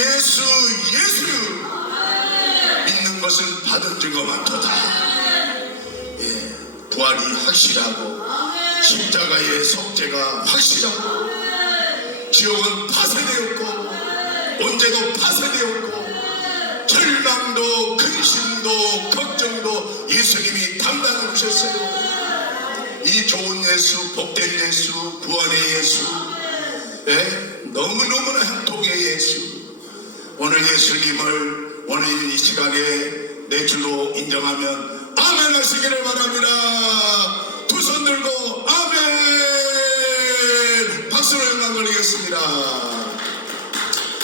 예수 예수. 믿는 것은 받은 증거 많도다. 예, 부활이 확실하고 십자가의 속죄가 확실하고 지옥은 파쇄되었고 언제도 파쇄되었고 절망도 근심도 걱정도 예수님이 담당해 주셨어요. 이 좋은 예수 복된 예수 구원의 예수 예? 너무너무나 형통의 예수 오늘 예수님을 오늘 이 시간에 내 주로 인정하면 아멘 하시기를 바랍니다 두 손 들고 아멘 박수로 영광 돌리겠습니다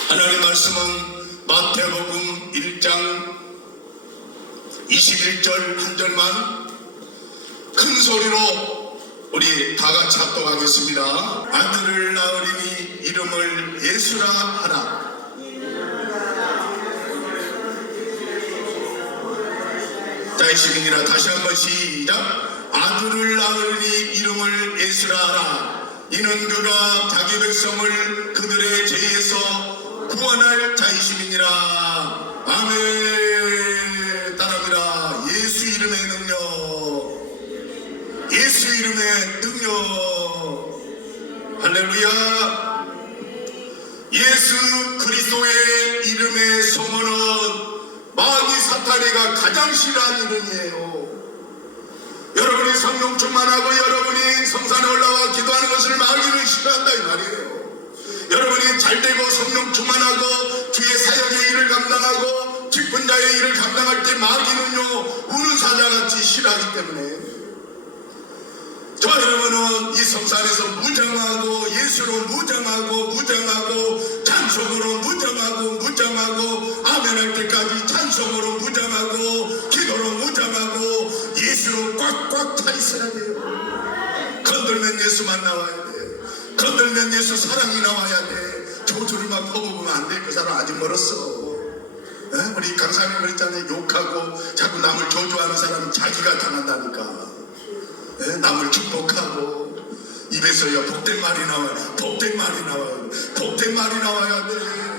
하나님 말씀은 마태복음 1장 21절 한 절만 큰 소리로 우리 다 같이 합독하겠습니다. 아들을 낳으리니 이름을 예수라 하라. 자, 이 시민이라 다시 한번 시작. 아들을 낳으리니 이름을 예수라 하라. 이는 그가 자기 백성을 그들의 죄에서 구원할 자이심이니라. 아멘. 따라합니다. 예수 이름의 능력. 예수 이름의 능력 할렐루야 예수 그리스도의 사탄이가 가장 싫어하는 이름이에요. 여러분이 성령 충만하고 여러분이 성산에 올라와 기도하는 것을 마귀는 싫어한다 이 말이에요. 여러분이 잘되고 성령 충만하고 주의 사역의 일을 감당하고 기쁜 자의 일을 감당할 때 마귀는요 우는 사자같이 싫어하기 때문에. 저 여러분은 이 성산에서 무장하고 예수로 무장하고 무장하고 찬송으로 무장하고 무장하고 아멘할 때까지 찬송으로 무장하고 기도로 무장하고 예수로 꽉꽉 차 있어야 돼요. 건들면 예수만 나와야 돼. 건들면 예수 사랑이 나와야 돼. 조주를 막 퍼먹으면 안 돼. 그 사람 아직 멀었어. 에? 우리 강사님 그랬잖아요. 욕하고 자꾸 남을 조주하는 사람은 자기가 당한다니까. 예, 남을 축복하고 입에서야 복된 말이 나와요. 복된 말이 나와요. 복된 말이 나와야 돼.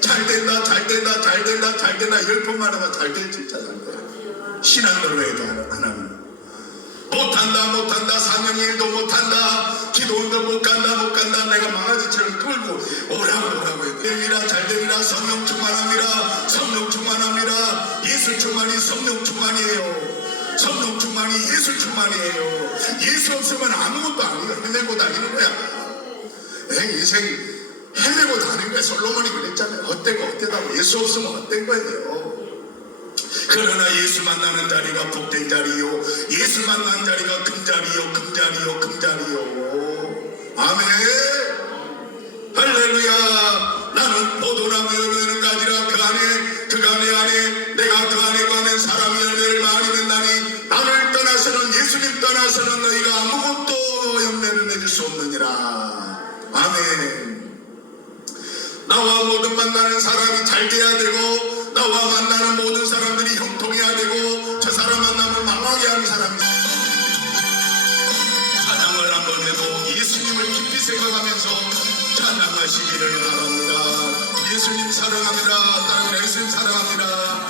잘 된다, 잘 된다, 잘 된다, 잘 된다. 열 번만 하면 잘 될 진짜 잘 돼. 신앙으로 해도 하나님. 못한다, 못한다, 사명 일도 못한다, 기도원도 못 간다, 못 간다. 내가 망아지처럼 끌고 오라고 오라고 해. 됩니다, 잘 됩니다. 성령 충만합니다. 성령 충만합니다. 예수 충만이 성령 충만이에요. 성령 충만이 예수 충만이에요. 예수 없으면 아무것도 아니고 헤매고 다니는 거야. 에, 인생 헤매고 다니는 거야. 솔로몬이 그랬잖아요. 헛되고 헛되다고 예수 없으면 헛된 거예요. 그러나 예수 만나는 자리가 복된 자리요. 예수 만나는 자리가 금자리요, 금자리요, 금자리요. 아멘. 할렐루야. 나는 포도나무 열매는 가지라 그 안에 그 안에 안에 내가 그 안에 거하는 사람이 열매를 많이 맺나니 나를 떠나서는 예수님 떠나서는 너희가 아무것도 열매를 맺을 수 없느니라. 아멘. 나와 모든 만나는 사람이 잘 돼야 되고 나와 만나는 모든 사람들이 형통해야 되고 저 사람 만나면 망하게 하는 사람이 찬양을 한번 해도 예수님을 깊이 생각하면서 찬양하시기를 바랍니다. 예수님 사랑합니다. 땅을 예수님 사랑합니다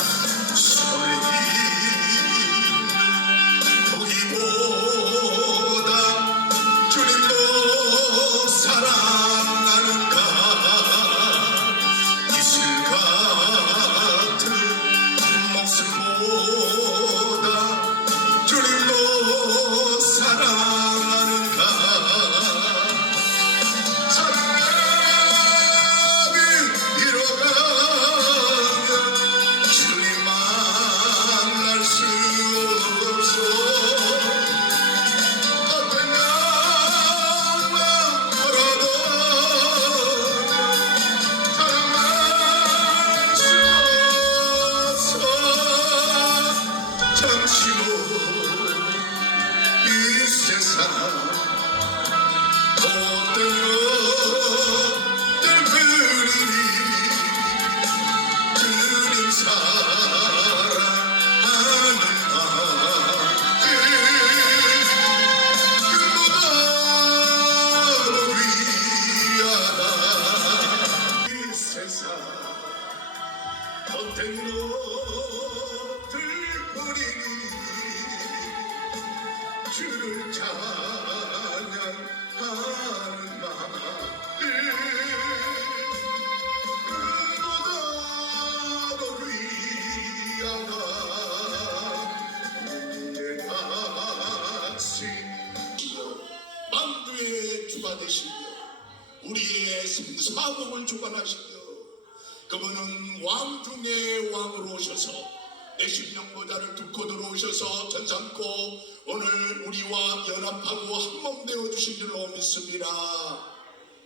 내 심령보다를 듣고 들어오셔서 전삼고 오늘 우리와 연합하고 한 몸 되어 주신 줄로 믿습니다.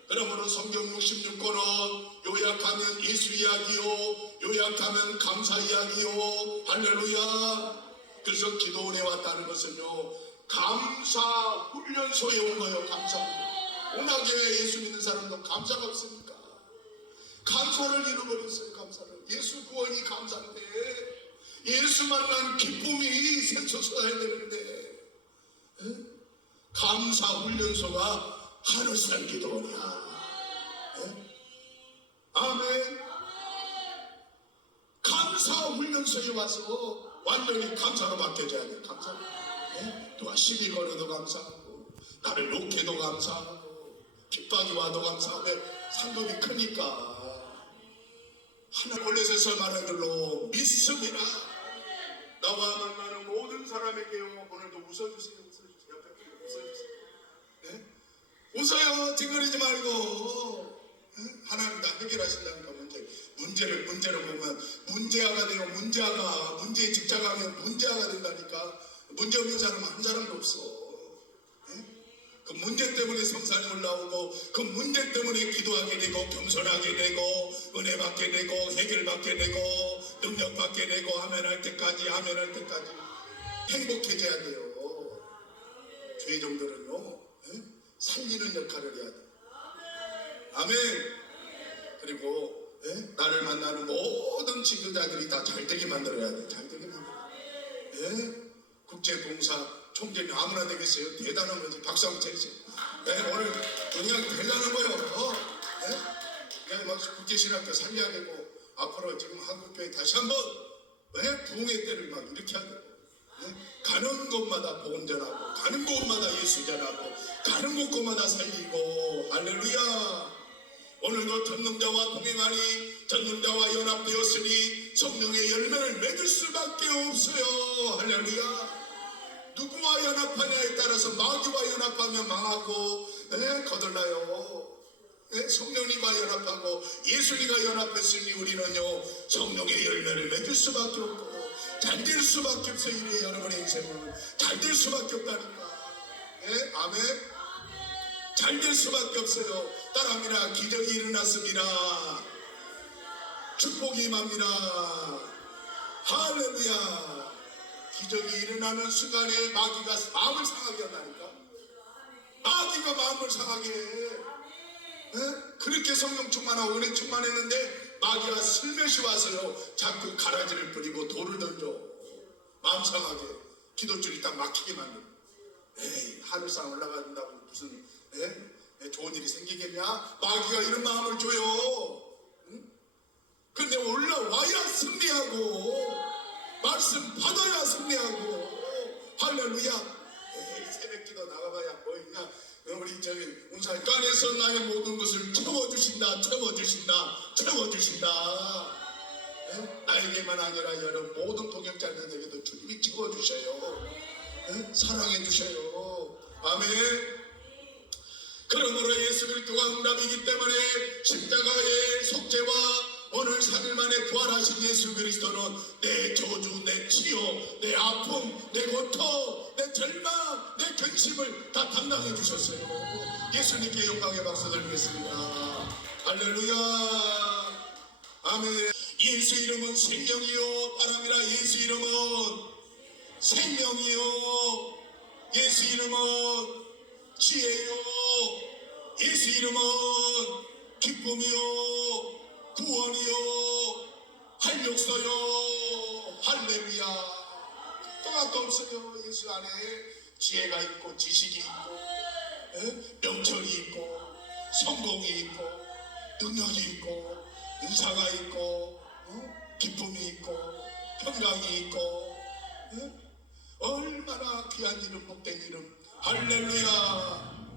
그러므로 성경 66권은 요약하면 예수 이야기요 요약하면 감사 이야기요. 할렐루야. 그래서 기도원에 왔다는 것은요 감사 훈련소에 온 거예요 감사 워낙에 예수 믿는 사람도 감사가 없으니까. 감사를 잃어버렸어요 감사를. 예수 구원이 감사인데 예수 만난 기쁨이 샘솟아야 되는데 에? 감사 훈련소가 하늘산 기도원이야 에? 아멘 감사 훈련소에 와서 완전히 감사로 바뀌어져야 돼 감사로 에? 누가 시비 걸어도 감사하고 나를 욕해도 감사하고 핍박이 와도 감사하고 상급이 크니까 하나님 올려서 말한 줄로 믿습니다 나와 만나는 모든 사람에게요 오늘도 웃어주세요. 웃어주세요. 옆에 웃어주세요. 네? 웃어요. 찡그리지 말고. 응? 하나님 다. 해결하신다니까 문제. 문제를 문제로 보면 문제아가 돼요. 문제아가. 문제에 집착하면 문제아가 된다니까. 문제 없는 사람은 한 사람도 없어. 응? 그 문제 때문에 성산이 올라오고 그 문제 때문에 기도하게 되고 겸손하게 되고 은혜 받게 되고 해결 받게 되고 능력 받게 되고 하면 할 때까지 하면 할 때까지 행복해져야 돼요. 죄 정도는요. 에? 살리는 역할을 해야 돼. 아멘. 그리고 에? 나를 만나는 모든 지도자들이 다 잘되게 만들어야 돼. 잘되게 만들어야 돼. 에? 국제봉사 총재님 아무나 되겠어요? 대단한 거지. 박수 한번 쳐주세요. 네, 오늘 그냥 대단한 거예요. 어? 네? 그냥 막 국제신학교 살려야 되고 앞으로 지금 한국교회 다시 한번 네? 부흥의 때를 막 일으켜야 되고 네? 가는 곳마다 복음 전하고 가는 곳마다 예수 전하고 가는 곳곳마다 살리고 할렐루야 오늘도 전능자와 동행하니 전능자와 연합되었으니 성령의 열매를 맺을 수밖에 없어요 할렐루야 누구와 연합하냐에 따라서 마귀와 연합하면 망하고 에, 거들나요 에, 성령님과 연합하고 예수님과 연합했으니 우리는요 성령의 열매를 맺을 수밖에 없고 잘 될 수밖에 없어요 이래 여러분의 인생은. 잘 될 수밖에 없다니까. 에, 아멘. 잘 될 수밖에 없어요. 따라합니다. 기적이 일어났습니다. 축복이 임합니다. 할렐루야. 기적이 일어나는 순간에 마귀가 마음을 상하게 한다니까. 마귀가 마음을 상하게 해 에? 그렇게 성령 충만하고 은혜 충만했는데 마귀가 슬며시 와서요. 자꾸 가라지를 뿌리고 돌을 던져. 마음 상하게. 기도줄이 딱 막히게 만들어. 에이 하늘상 올라간다고 무슨 에? 에, 좋은 일이 생기겠냐? 마귀가 이런 마음을 줘요. 응? 근데 올라와야 승리하고 말씀 받아야 승리하고. 할렐루야. 에이, 새벽기도 나가봐야 뭐 있냐 우리 저기 운살간에서 나의 모든 것을 채워주신다 채워주신다 채워주신다 에? 나에게만 아니라 여러분 모든 동역자들에게도 주님이 채워주셔요 에? 사랑해 주셔요 아멘 그러므로 예수 그리스도가 응답이기 때문에 십자가의 속죄와 오늘 3일 만에 부활하신 예수 그리스도는 내 저주, 내 치유, 내 아픔, 내 고통, 내 절망, 내 근심을 다 담당해 주셨어요. 예수님께 영광의 박수 드리겠습니다. 할렐루야. 아멘. 예수 이름은 생명이요. 바람이라 예수 이름은 생명이요. 예수 이름은 지혜요. 예수 이름은 기쁨이요. 구원이요. 활력소요. 할렐루야. 또한도 없어요. 예수 안에 지혜가 있고 지식이 있고 에? 명철이 있고 성공이 있고 능력이 있고 은사가 있고 어? 기쁨이 있고 평강이 있고 예? 얼마나 귀한 이름 복된 이름 할렐루야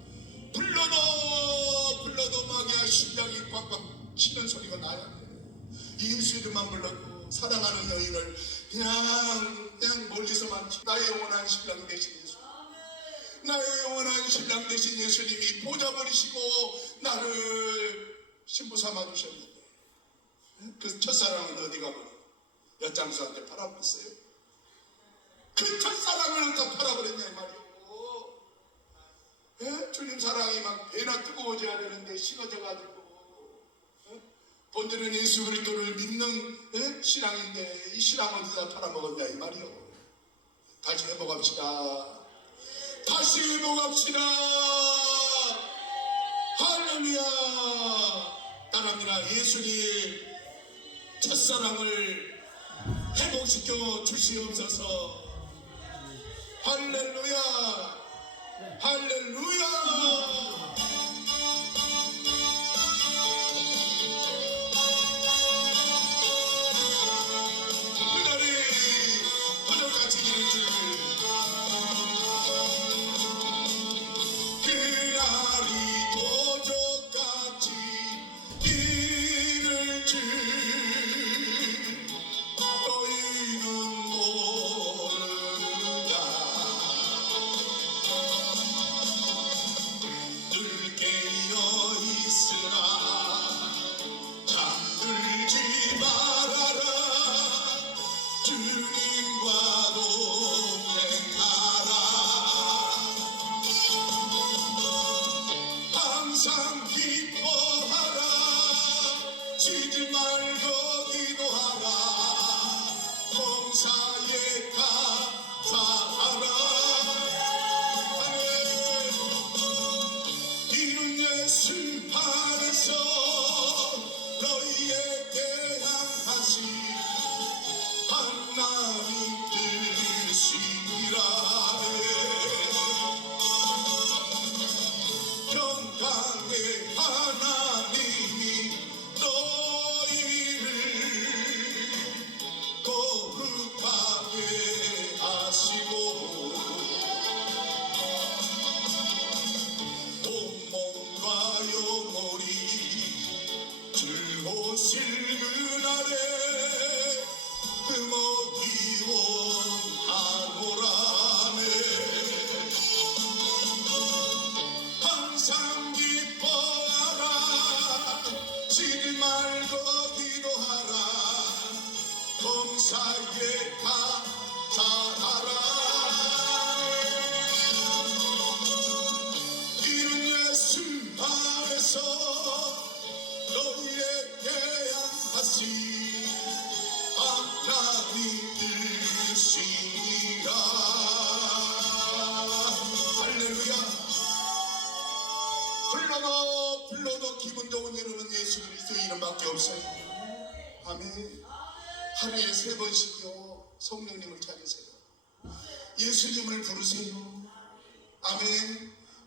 불러도 불러도 마귀야 심장이 꽉꽉 치는 소리가 나야 돼 예수 이름만 불러도 사랑하는 여인을 그냥 그냥 멀리서만 나의 영원한 신랑 되신 예수 나의 영원한 신랑 되신 예수님이 보좌 버리시고 나를 신부 삼아 주셨는데 그 첫사랑은 어디 가버려 엿장수한테 팔아버렸어요 그 첫사랑을 다 팔아버렸냐 이 말이오 예? 주님 사랑이 막 배나 뜨거워져야 되는데 식어져가지고 예? 본들은 예수 그리스도를 믿는 예? 신앙인데 이 신앙 어디다 팔아먹었냐 이 말이오 다시 회복합시다. 다시 회복합시다. 할렐루야. 따라합니다. 예수님 첫사랑을 회복시켜 주시옵소서. 할렐루야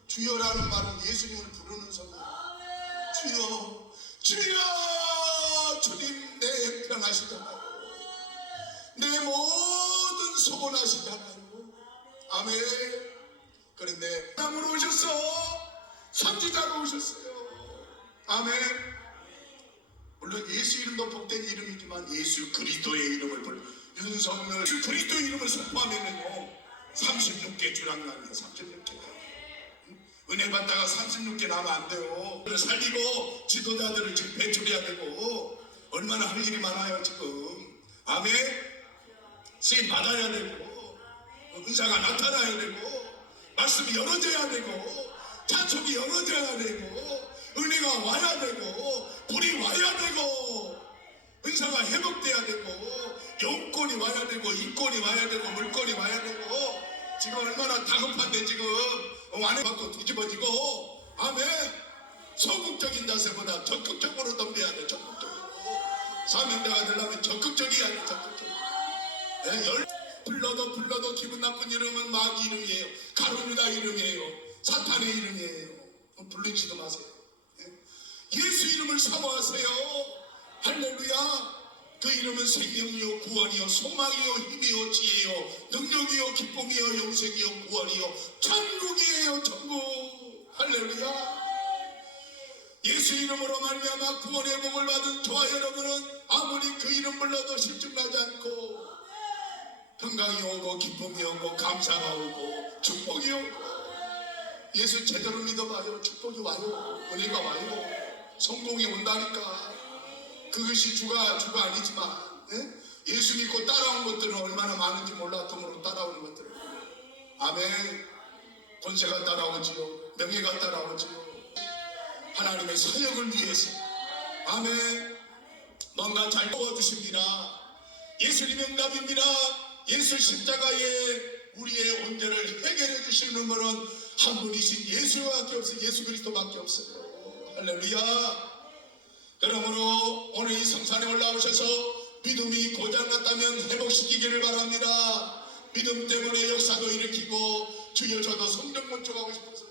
주여라는 말은 예수님을 부르는 성령 주여 주여 주님 내 편하시잖아요 내 모든 소원하시잖아요 아멘. 그런데 땅으로 오셨어 선지자로 오셨어요. 아멘. 물론 예수 이름도 복된 이름이지만 예수 그리스도의 이름을 불 윤석열 예수 그리스도 이름을 선포하면은요 36개 주랑나면 36개 은혜 받다가 36개 나면 안 돼요. 살리고 지도자들을 지금 배출해야 되고 얼마나 할 일이 많아요 지금. 아멘. 쓰임 받아야 되고 은사가 나타나야 되고 말씀이 열어져야 되고 찬송이 열어져야 되고 은혜가 와야 되고 불이 와야 되고 은사가 회복돼야 되고 영권이 와야 되고 인권이 와야 되고 물권이 와야 되고 지금 얼마나 다급한데 지금 안에 받고 뒤집어지고 아멘. 소극적인 자세보다 적극적으로 덤벼야 돼 적극적으로. 사명자가 되려면 적극적이어야 돼 적극적으로. 네, 열 불러도 불러도 기분 나쁜 이름은 마귀 이름이에요. 가룟유다 이름이에요. 사탄의 이름이에요. 불리지도 마세요. 네. 예수 이름을 사모하세요. 할렐루야 그 이름은 생명이요 구원이요 소망이요 힘이요 지혜요 능력이요 기쁨이요 영생이요 구원이요. 천국이에요 천국. 할렐루야. 예수 이름으로 말미암아 구원의 복을 받은 저와 여러분은 아무리 그 이름 불러도 실증나지 않고 평강이 오고 기쁨이 오고 감사가 오고 축복이 오고 예수 제대로 믿어봐요. 축복이 와요. 은혜가 와요. 성공이 온다니까 그것이 주가 주가 아니지만 예? 예수 믿고 따라온 것들은 얼마나 많은지 몰라 덤으로 따라오는 것들은 아멘. 권세가 따라오지요. 명예가 따라오지요. 하나님의 사역을 위해서. 아멘. 뭔가 잘 도와주십니다. 예수님 응답입니다. 예수 십자가에 우리의 온전을 해결해 주시는 분은 한 분이신 예수밖에 없어요. 예수 그리스도밖에 없어요. 할렐루야 그러므로 오늘 이 성산에 올라오셔서 믿음이 고장났다면 회복시키기를 바랍니다. 믿음 때문에 역사도 일으키고 주여 저도 성령 문촉하고 싶어서